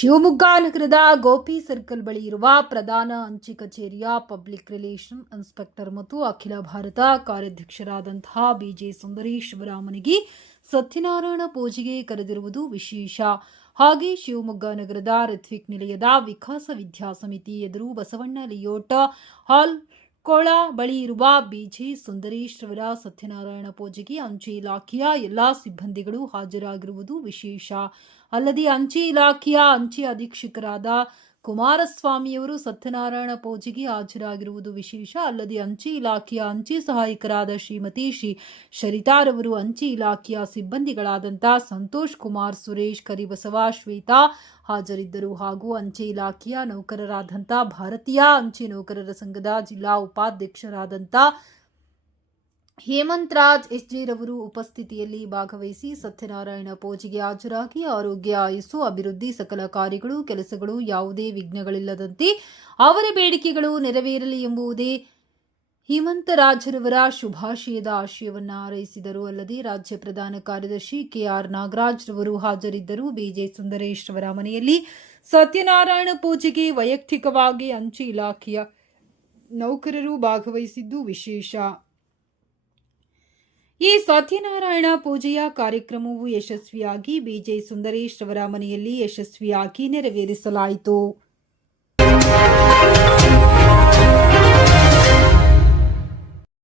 ಶಿವಮೊಗ್ಗ ನಗರದ ಗೋಪಿ ಸರ್ಕಲ್ ಬಳಿ ಇರುವ ಪ್ರಧಾನ ಅಂಚೆ ಕಚೇರಿಯ ಪಬ್ಲಿಕ್ ರಿಲೇಷನ್ ಇನ್ಸ್ಪೆಕ್ಟರ್ ಮತ್ತು ಅಖಿಲ ಭಾರತ ಕಾರ್ಯಾಧ್ಯಕ್ಷರಾದಂತಹ ಬಿಜೆ ಸುಂದರೇಶ್ ಅವರ ಮನೆಗೆ ಸತ್ಯನಾರಾಯಣ ಪೂಜೆಗೆ ಕರೆದಿರುವುದು ವಿಶೇಷ. ಹಾಗೆ ಶಿವಮೊಗ್ಗ ನಗರದ ರಿತ್ವಿಕ್ ನಿಲಯದ ವಿಕಾಸ ವಿದ್ಯಾಸಮಿತಿ ಎದುರು ಬಸವಣ್ಣ ಲಿಯೋಟ ಹಾಲ್ ಕೊಳ ಬಳಿ ಇರುವ ಬಿಜೆ ಸುಂದರೇಶ್ ರವರ ಸತ್ಯನಾರಾಯಣ ಪೂಜೆಗೆ ಅಂಚೆ ಇಲಾಖೆಯ ಎಲ್ಲಾ ಸಿಬ್ಬಂದಿಗಳು ಹಾಜರಾಗಿರುವುದು ವಿಶೇಷ. ಅಲ್ಲದೆ ಅಂಚೆ ಇಲಾಖೆಯ ಅಂಚೆ ಅಧೀಕ್ಷಕರಾದ ಕುಮಾರಸ್ವಾಮಿಯವರು ಸತ್ಯನಾರಾಯಣ ಪೂಜೆಗೆ ಹಾಜರಾಗಿರುವುದು ವಿಶೇಷ. ಅಲ್ಲದೆ ಅಂಚೆ ಇಲಾಖೆಯ ಅಂಚೆ ಸಹಾಯಕರಾದ ಶ್ರೀಮತಿ ಶರಿತಾರವರು, ಅಂಚೆ ಇಲಾಖೆಯ ಸಿಬ್ಬಂದಿಗಳಾದಂಥ ಸಂತೋಷ್ ಕುಮಾರ್, ಸುರೇಶ್, ಕರಿಬಸವ, ಶ್ವೇತಾ ಹಾಜರಿದ್ದರು. ಹಾಗೂ ಅಂಚೆ ಇಲಾಖೆಯ ನೌಕರರಾದಂಥ ಭಾರತೀಯ ಅಂಚೆ ನೌಕರರ ಸಂಘದ ಜಿಲ್ಲಾ ಉಪಾಧ್ಯಕ್ಷರಾದಂಥ ಹೇಮಂತ್ ರಾಜ್ ಎಸ್ಜೆ ರವರು ಉಪಸ್ಥಿತಿಯಲ್ಲಿ ಭಾಗವಹಿಸಿ ಸತ್ಯನಾರಾಯಣ ಪೂಜೆಗೆ ಹಾಜರಾಗಿ ಆರೋಗ್ಯ, ಆಯುಸ್ಸು, ಅಭಿವೃದ್ಧಿ ಸಕಲ ಕಾರ್ಯಗಳು, ಕೆಲಸಗಳು ಯಾವುದೇ ವಿಘ್ನಗಳಿಲ್ಲದಂತೆ ಅವರ ಬೇಡಿಕೆಗಳು ನೆರವೇರಲಿ ಎಂಬುದೇ ಹೇಮಂತ್ ರಾಜ್ರವರ ಶುಭಾಶಯದ ಆಶಯವನ್ನು ಹಾರೈಸಿದರು. ಅಲ್ಲದೆ ರಾಜ್ಯ ಪ್ರಧಾನ ಕಾರ್ಯದರ್ಶಿ ಕೆಆರ್ ನಾಗರಾಜ್ ರವರು ಹಾಜರಿದ್ದರು. ಬಿಜೆ ಸುಂದರೇಶ್ ರವರ ಮನೆಯಲ್ಲಿ ಸತ್ಯನಾರಾಯಣ ಪೂಜೆಗೆ ವೈಯಕ್ತಿಕವಾಗಿ ಅಂಚೆ ಇಲಾಖೆಯ ನೌಕರರು ಭಾಗವಹಿಸಿದ್ದು ವಿಶೇಷ. ಈ ಸತ್ಯನಾರಾಯಣ ಪೂಜೆಯ ಕಾರ್ಯಕ್ರಮವು ಯಶಸ್ವಿಯಾಗಿ ಬಿಜೆ ಸುಂದರೇಶ್ ರವರ ಮನೆಯಲ್ಲಿ ಯಶಸ್ವಿಯಾಗಿ ನೆರವೇರಿಸಲಾಯಿತು.